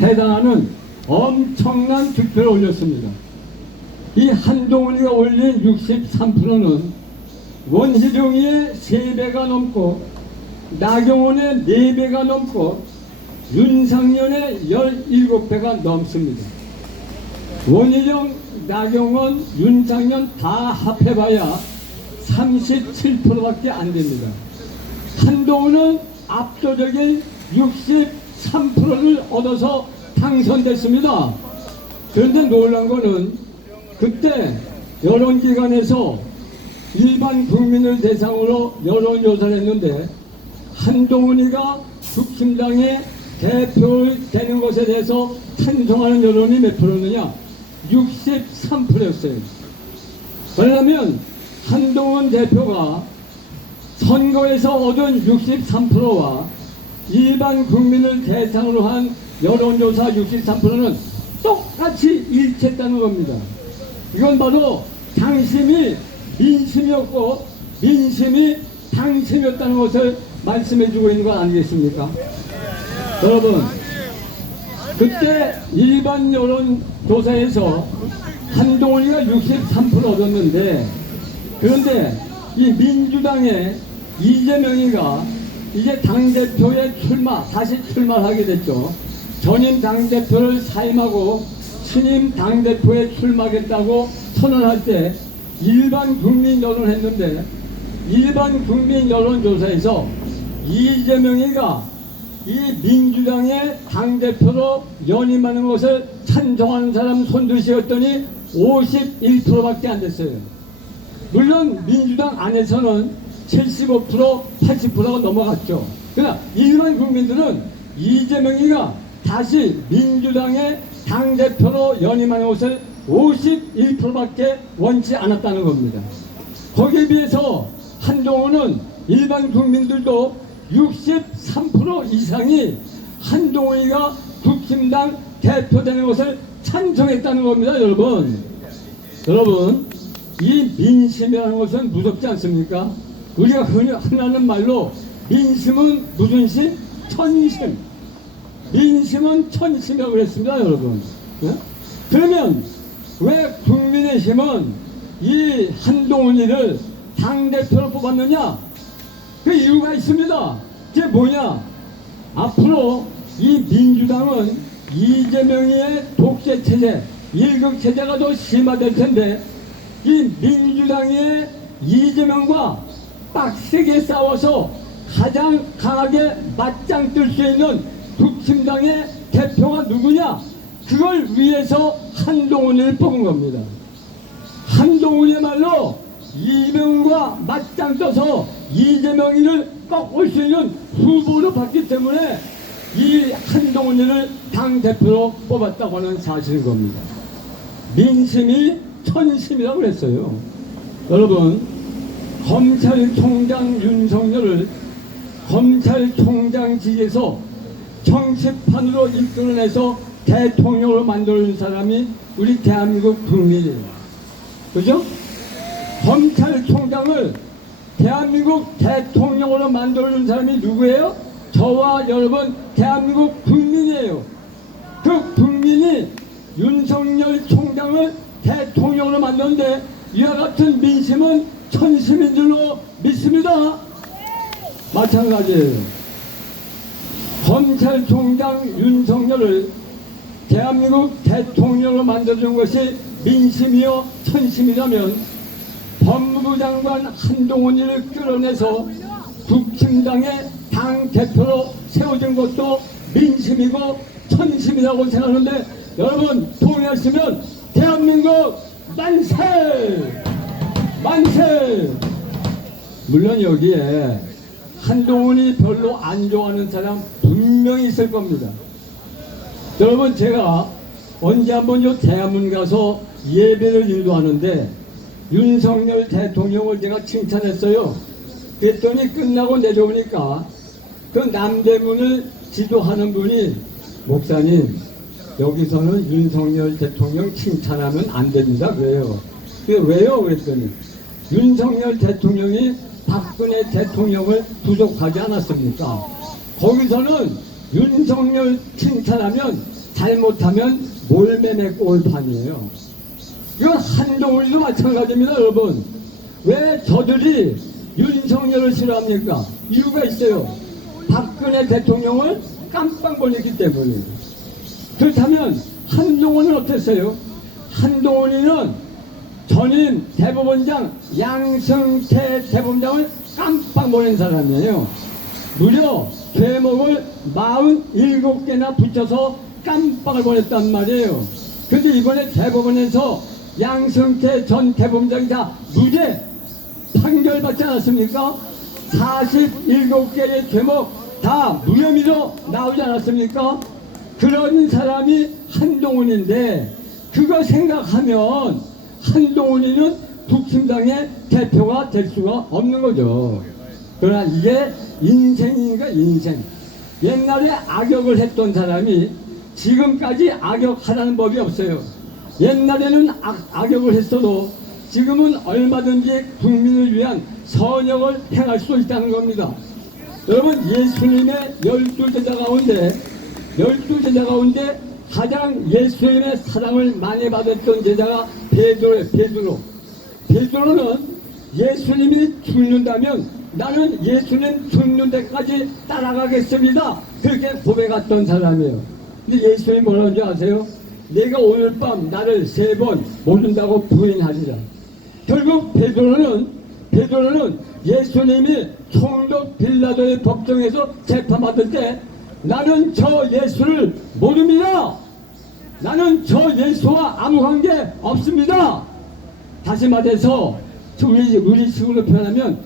해당하는 엄청난 득표를 올렸습니다. 이 한동훈이가 올린 63%는 원희룡이의 3배가 넘고 나경원의 4배가 넘고 윤상현의 17배가 넘습니다. 원희룡, 나경원, 윤상현 다 합해봐야 37%밖에 안 됩니다. 한동훈은 압도적인 63%를 얻어서 당선됐습니다. 그런데 놀란 거는 그때 여론기관에서 일반 국민을 대상으로 여론조사를 했는데 한동훈이가 국힘당의 대표되는 것에 대해서 찬성하는 여론이 몇 프로느냐? 63%였어요. 왜냐하면 한동훈 대표가 선거에서 얻은 63%와 일반 국민을 대상으로 한 여론조사 63%는 똑같이 일치했다는 겁니다. 이건 바로 당심이 민심이었고 민심이 당심이었다는 것을 말씀해주고 있는 거 아니겠습니까? 여러분, 그때 일반 여론조사에서 한동훈이가 63% 얻었는데, 그런데 이 민주당의 이재명이가 이제 당대표에 다시 출마하게 됐죠. 전임 당대표를 사임하고 신임 당대표에 출마하겠다고 선언할 때 일반 국민 여론을 했는데, 일반 국민 여론조사에서 이재명이가 이 민주당의 당대표로 연임하는 것을 찬성하는 사람 손드시었더니 51%밖에 안 됐어요. 물론 민주당 안에서는 75%, 80%가 넘어갔죠. 그러나 일반 국민들은 이재명이가 다시 민주당의 당대표로 연임하는 것을 51%밖에 원치 않았다는 겁니다. 거기에 비해서 한동훈은 일반 국민들도 63% 이상이 한동훈이가 국힘당 대표되는 것을 찬성했다는 겁니다. 여러분, 이 민심이라는 것은 무섭지 않습니까? 우리가 흔히 하는 말로 민심은 무슨 심? 천심. 민심은 천심이라고 그랬습니다, 여러분. 네? 그러면 왜 국민의힘은 이 한동훈이를 당대표로 뽑았느냐? 그 이유가 있습니다. 그게 뭐냐? 앞으로 이 민주당은 이재명의 독재체제, 일극체제가 더 심화될 텐데, 이 민주당의 이재명과 빡세게 싸워서 가장 강하게 맞짱 뜰 수 있는 국힘당의 대표가 누구냐? 그걸 위해서 한동훈을 뽑은 겁니다. 한동훈이야말로 이재명과 맞짱 떠서 이재명이를 꺾을 수 있는 후보로 봤기 때문에 이 한동훈이를 당대표로 뽑았다고 하는 사실인 겁니다. 민심이 천심이라고 그랬어요. 여러분, 검찰총장 윤석열을 검찰총장직에서 정치판으로 이끌어내서 대통령으로 만드는 사람이 우리 대한민국 국민이에요. 그죠? 검찰총장을 대한민국 대통령으로 만드는 사람이 누구예요? 저와 여러분 대한민국 국민이에요. 그 국민이 윤석열 총장을 대통령으로 만드는데 이와 같은 민심은 천심인 줄로 믿습니다. 마찬가지예요. 검찰총장 윤석열을 대한민국 대통령으로 만들어준 것이 민심이요 천심이라면 법무부 장관 한동훈이를 끌어내서 국힘당의 당대표로 세워진 것도 민심이고 천심이라고 생각하는데, 여러분 동의하시면 대한민국 만세! 만세! 물론 여기에 한동훈이 별로 안 좋아하는 사람 분명히 있을 겁니다. 여러분, 제가 언제 한번 요 대한문 가서 예배를 인도하는데 윤석열 대통령을 제가 칭찬했어요. 그랬더니 끝나고 내려오니까 그 남대문을 지도하는 분이, 목사님 여기서는 윤석열 대통령 칭찬하면 안 됩니다. 그래요. 왜요? 그랬더니 윤석열 대통령이 박근혜 대통령을 부족하지 않았습니까? 거기서는 윤석열 칭찬하면 잘못하면 몰매 맺고 올 판이에요. 이건 한동훈이도 마찬가지입니다, 여러분. 왜 저들이 윤석열을 싫어합니까? 이유가 있어요. 박근혜 대통령을 깜빡 보냈기 때문에. 그렇다면 한동훈은 어땠어요? 한동훈이는 전임 대법원장 양승태 대법원장을 깜빡 보낸 사람이에요. 무려 죄목을 47개나 붙여서 깜빡을 보냈단 말이에요. 근데 이번에 대법원에서 양승태 전 대법원장이 다 무죄 판결받지 않았습니까? 47개의 죄목 다 무혐의로 나오지 않았습니까? 그런 사람이 한동훈인데 그거 생각하면 한동훈이는 국힘당의 대표가 될 수가 없는 거죠. 그러나 이게 인생인가 인생. 옛날에 악역을 했던 사람이 지금까지 악역하라는 법이 없어요. 옛날에는 악역을 했어도 지금은 얼마든지 국민을 위한 선역을 행할 수 있다는 겁니다. 여러분, 예수님의 12제자 가운데 가장 예수님의 사랑을 많이 받았던 제자가 베드로예요. 베드로는 예수님이 죽는다면 나는 예수님 죽는 데까지 따라가겠습니다. 그렇게 고백했던 사람이에요. 근데 예수님이 뭐라는 줄 아세요? 내가 오늘 밤 나를 3번 모른다고 부인하리라. 결국 베드로는 예수님이 총독 빌라도의 법정에서 재판받을 때 나는 저 예수를 모릅니다. 나는 저 예수와 아무 관계 없습니다. 다시 말해서 우리 식으로 표현하면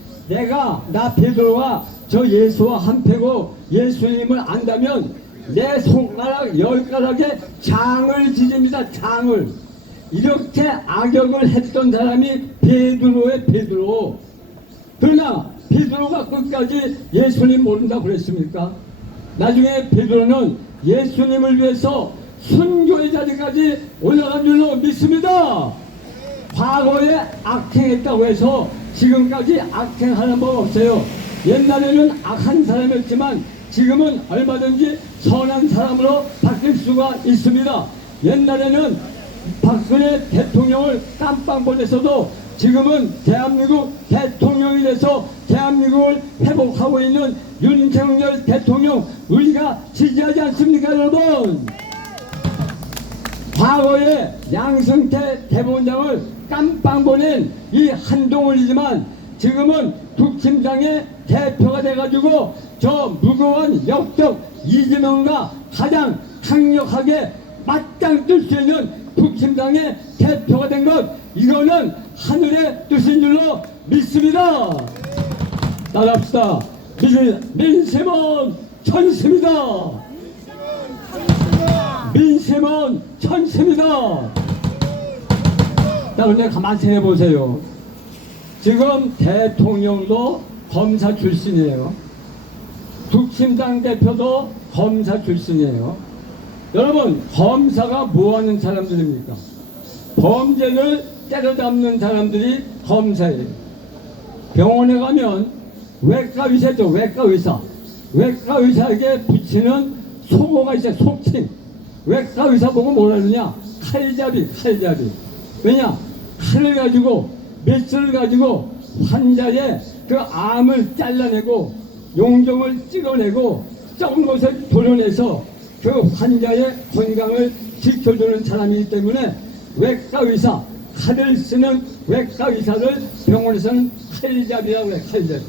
나 베드로가 저 예수와 한패고 예수님을 안다면 내 손가락 10가락에 장을 지집니다. 장을. 이렇게 악역을 했던 사람이 베드로. 그러나 베드로가 끝까지 예수님 모른다고 그랬습니까? 나중에 베드로는 예수님을 위해서 순교의 자리까지 올라간 줄로 믿습니다. 과거에 악행했다고 해서 지금까지 악행하는 법 없어요. 옛날에는 악한 사람이었지만 지금은 얼마든지 선한 사람으로 바뀔 수가 있습니다. 옛날에는 박근혜 대통령을 깜빡 보냈어도 지금은 대한민국 대통령이 돼서 대한민국을 회복하고 있는 윤석열 대통령 우리가 지지하지 않습니까, 여러분? 과거에 양승태 대법원장을 깜빡 보낸 이 한동훈이지만 지금은 국힘당의 대표가 돼가지고 저 무거운 역적 이재명과 가장 강력하게 맞짱 뜰 수 있는 국힘당의 대표가 된 것, 이거는 하늘의 뜻인 줄로 믿습니다. 따라합시다. 민심은 천심이다. 민심은 천심이다. 자, 근데 가만히 생각해 보세요. 지금 대통령도 검사 출신이에요. 국힘당 대표도 검사 출신이에요. 여러분, 검사가 뭐 하는 사람들입니까? 범죄를 때려잡는 사람들이 검사예요. 병원에 가면 외과의사죠. 외과의사에게 붙이는 속어가 있어요. 속칭. 외과의사 보고 뭐라 그러냐? 칼잡이. 왜냐? 칼을 가지고 메스를 가지고 환자의 그 암을 잘라내고 용종을 찍어내고 적은 것을 도려내서 그 환자의 건강을 지켜주는 사람이기 때문에 외과의사, 칼을 쓰는 외과의사를 병원에서는 칼잡이라고 해요. 칼잡이.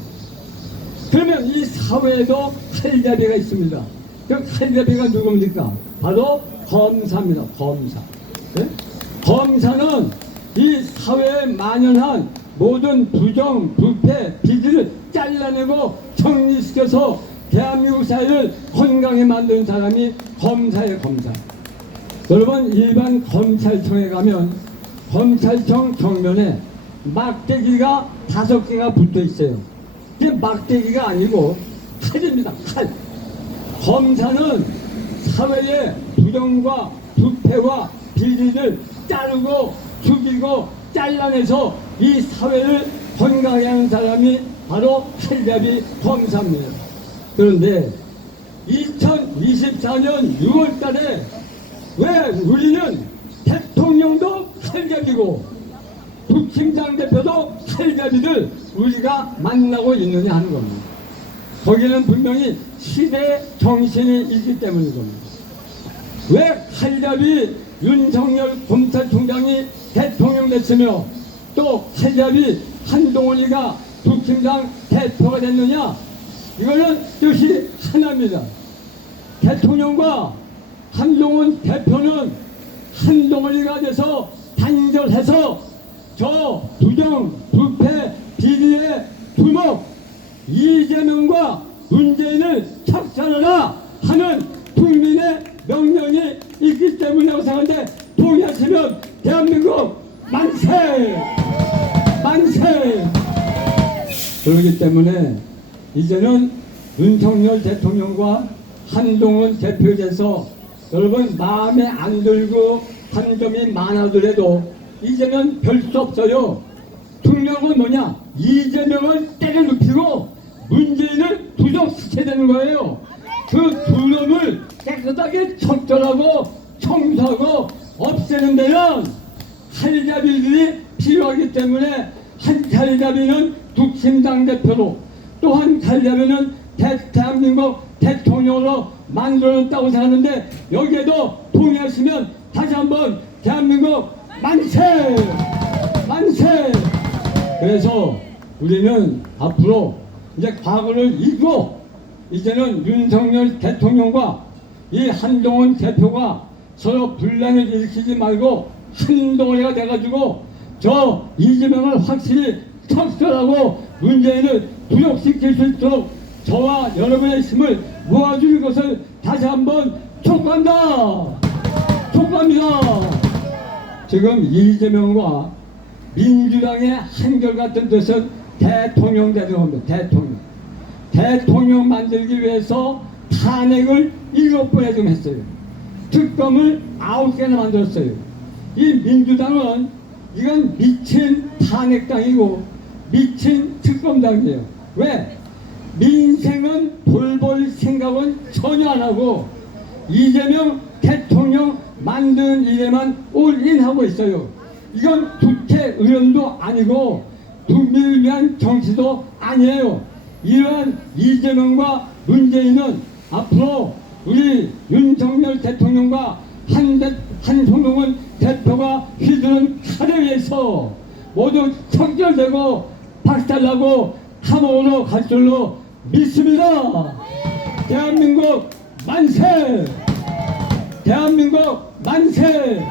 그러면 이 사회에도 칼잡이가 있습니다. 그 칼잡이가 누굽니까? 바로 검사입니다. 검사. 네? 검사는 이 사회에 만연한 모든 부정, 부패, 비리를 잘라내고 정리시켜서 대한민국 사회를 건강하게 만드는 사람이 검사예요. 검사. 여러분, 일반 검찰청에 가면 검찰청 정면에 막대기가 5개가 붙어 있어요. 이게 막대기가 아니고 칼입니다. 칼. 검사는 사회의 부정과 부패와 비리를 자르고 죽이고 잘라내서 이 사회를 건강하게 하는 사람이 바로 칼잡이 검사입니다. 그런데 2024년 6월 달에 왜 우리는 대통령도 칼잡이고 국힘당 대표도 칼잡이를 우리가 만나고 있느냐 하는 겁니다. 거기는 분명히 시대 정신이 있기 때문인 겁니다. 왜 칼잡이 윤석열 검찰총장이 대통령 됐으며 또 칼잡이 한동훈이가 국힘당 대표가 됐느냐? 이거는 뜻이 하나입니다. 대통령과 한동훈 대표는 한동훈이가 돼서 단결해서 저 부정, 부패, 비리의 두목 이재명과 문재인을 척살하라 하는 국민의 명령이 있기 때문이라고 생각하는데 동의하시면 대한민국 만세! 만세! 그렇기 때문에 이제는 윤석열 대통령과 한동훈 대표에 대해서 여러분 마음에 안 들고 한 점이 많아더라도 이제는 별 수 없어요. 중요한 건 뭐냐? 이재명을 때려 눕히고 문재인을 부정시켜야 되는 거예요. 그 두 놈을 깨끗하게 적절하고 청소하고 없애는 데는 칼잡이들이 필요하기 때문에 한 칼잡이는 국힘당 대표로 또 한 칼잡이는 대한민국 대통령으로 만들어졌다고 생각하는데 여기에도 동의하시면 다시 한번 대한민국 만세! 만세! 그래서 우리는 앞으로 이제 과거를 잊고 이제는 윤석열 대통령과 이 한동훈 대표가 서로 분란을 일으키지 말고 한동훈이가 돼가지고 저 이재명을 확실히 척설하고 문재인을 부족시킬 수 있도록 저와 여러분의 힘을 모아줄 것을 다시 한번 촉구한다. 촉구합니다. 지금 이재명과 민주당의 한결같은 뜻은 대통령 되는 겁니다. 대통령 만들기 위해서 탄핵을 7번에 좀 했어요. 특검을 9개나 만들었어요. 이 민주당은 이건 미친 탄핵당이고 미친 특검당이에요. 왜? 민생은 돌볼 생각은 전혀 안 하고 이재명 대통령 만드는 일에만 올인하고 있어요. 이건 국회의원도 아니고 국민을 위한 정치도 아니에요. 이러한 이재명과 문재인은 앞으로 우리 윤석열 대통령과 한동훈 대표가 휘두른 칼에 의해서 모두 청결되고 박살나고 감옥으로 갈 줄로 믿습니다. 대한민국 만세! 대한민국 만세!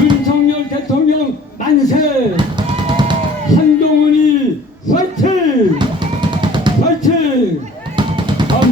윤석열 대통령 만세!